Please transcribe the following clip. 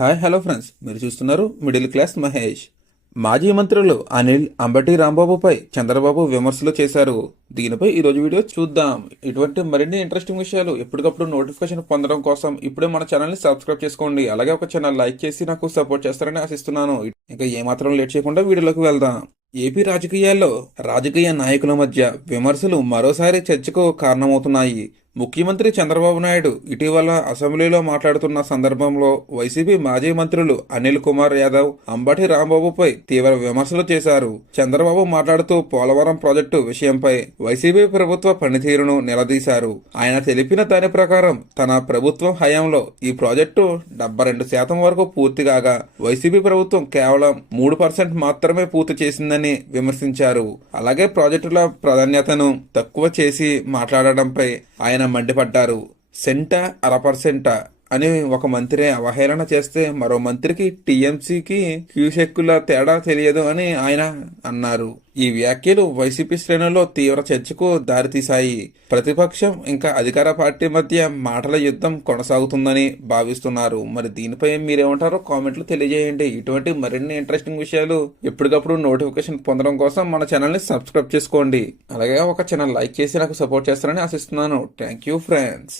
Hi hello friends, మీరు చూస్తున్నారు middle class Mahesh. మాజీ మంత్రులు అనిల్, అంబటి రాంబాబుపై చంద్రబాబు విమర్శలు చేశారు. దీనిపై ఈరోజు వీడియో చూద్దాం. ఇటువంటి మరిన్ని ఇంట్రెస్టింగ్ విషయాలు ఎప్పటికప్పుడు నోటిఫికేషన్ పొందడం కోసం ఇప్పుడే మన ఛానల్ని సబ్స్క్రైబ్ చేసుకోండి. అలాగే ఒక ఛానల్ లైక్ చేసి నాకు సపోర్ట్ చేస్తారని ఆశిస్తున్నాను. ఇంకా ఏమాత్రం లేట్ చేయకుండా వీడియోలోకి వెళ్దాం. ఏపీ రాజకీయాల్లో రాజకీయ నాయకుల మధ్య విమర్శలు మరోసారి చర్చకు కారణమవుతున్నాయి. ముఖ్యమంత్రి చంద్రబాబు నాయుడు ఇటీవల అసెంబ్లీలో మాట్లాడుతున్న సందర్భంలో వైసీపీ మాజీ మంత్రులు అనిల్ కుమార్ యాదవ్, అంబటి రాంబాబుపై తీవ్ర విమర్శలు చేశారు. చంద్రబాబు మాట్లాడుతూ పోలవరం ప్రాజెక్టు విషయంపై వైసీపీ ప్రభుత్వ పనితీరును నిలదీశారు. ఆయన తెలిపిన దాని ప్రకారం తన ప్రభుత్వం హయాంలో ఈ ప్రాజెక్టు 72% వరకు పూర్తి కాగా వైసీపీ ప్రభుత్వం కేవలం 3% మాత్రమే పూర్తి చేసిందని విమర్శించారు. అలాగే ప్రాజెక్టుల ప్రాధాన్యతను తక్కువ చేసి మాట్లాడడంపై ఆయన మండిపడ్డారు. సెంట 1% అని ఒక మంత్రి అవహేళన చేస్తే మరో మంత్రికి టీఎంసీకి క్యూసెక్కుల తేడా తెలియదు అని ఆయన అన్నారు. ఈ వ్యాఖ్యలు వైసీపీ శ్రేణుల్లో తీవ్ర చర్చకు దారితీశాయి. ప్రతిపక్షం ఇంకా అధికార పార్టీ మధ్య మాటల యుద్ధం కొనసాగుతుందని భావిస్తున్నారు. మరి దీనిపై మీరేమంటారో కామెంట్లు తెలియజేయండి. ఇటువంటి మరిన్ని ఇంట్రెస్టింగ్ విషయాలు ఎప్పటికప్పుడు నోటిఫికేషన్ పొందడం కోసం మన ఛానల్ని సబ్స్క్రైబ్ చేసుకోండి. అలాగే ఒక ఛానల్ లైక్ చేసి నాకు సపోర్ట్ చేస్తారని ఆశిస్తున్నాను. Thank you friends.